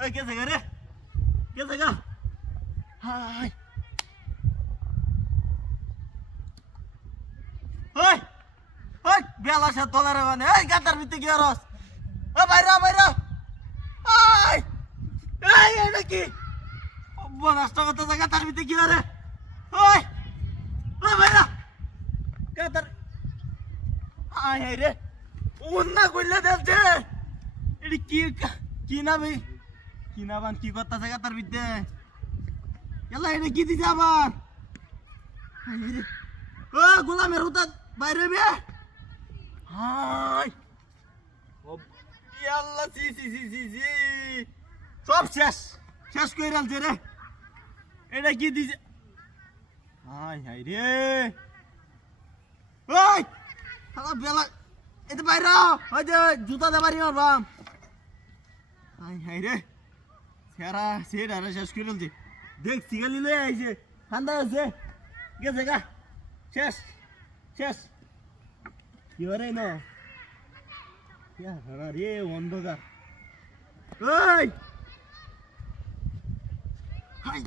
ওই গেছে গা রে, গেছে গা। হাই ওই ওই বেলা সে তলারে মানে এই গাতার ভিতরে কি রস? ও বাইরা বাইরা, আই এই এটা কি নষ্ট করতে যায় গাতার ভিতরে কি রে? ওই ও বাইরা গাতার আই হাই রে উন্না কইলে দেখছে এটি কি কি না ভাই কি না বান কি করতেছে গাতার ভিতরে? এলা এটা কি দিছে আবার? হাই রে ও গোলামের হুতা বাইরে বে। হাই ও ইয়াল্লা সি সি সি সি সি সব শেষ শেষ করে আলছে রে। এটা কি দিছে? হাই হাই রে ওই শালা বেলা এটা বাইরে ওই যে জুতা দে বাড়ি মারবাম। হাই হাই রে সেরা সেরা রে শেষ করে আলছে। দেখ সিগালি লয়ে আইছে ঠান্ডা আছে গেছে গা শেষ শেষ কি হরে ন রে অন্ধকার। ওই হাই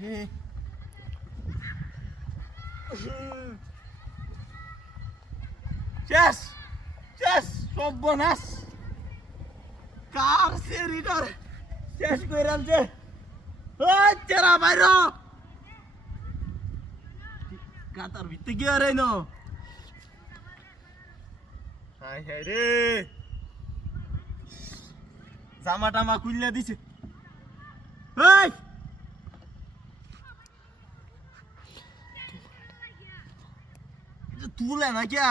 হে শেষ শেষ সর্বনাশ কার সেরিটার শেষ করে আনছে। ওই তেরা বাইর গাতার ভিতরে কি আর ন? হাই হাই রে জামা টামা খুললে দিছে। এই তুলে না কিয়া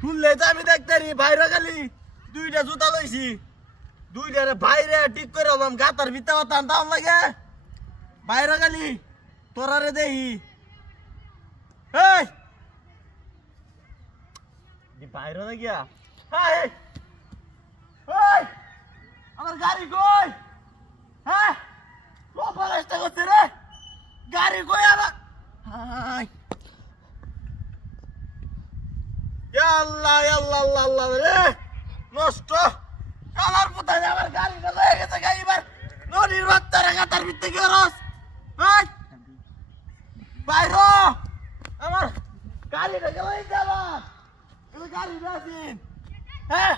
তুললে তো আমি দেখতারি বাইরে খালি দুইটা জুতা লইছি দুইটারে বাইরে ঠিক করে হলাম গাতার ভিতরে টান টান লাগে বাইরে খালি তোরারে দেহি। এই বাইরে না গিয়া আমার গাড়ি কই? হ্যাঁ কপাল চেষ্টা করছে রে গাড়ি কই আমার? হাই আল্লাহ আল্লাহ আল্লাহ আল্লাহ রে নষ্ট আমার কোথায় আমার গাড়িটা লয়ে গেছে গাইবার নদীর বাচ্চারা গাতার ভিতরে কি রস? বাইর আমার গাড়িটা গেল আমার গাড়িটা আছেন। হ্যাঁ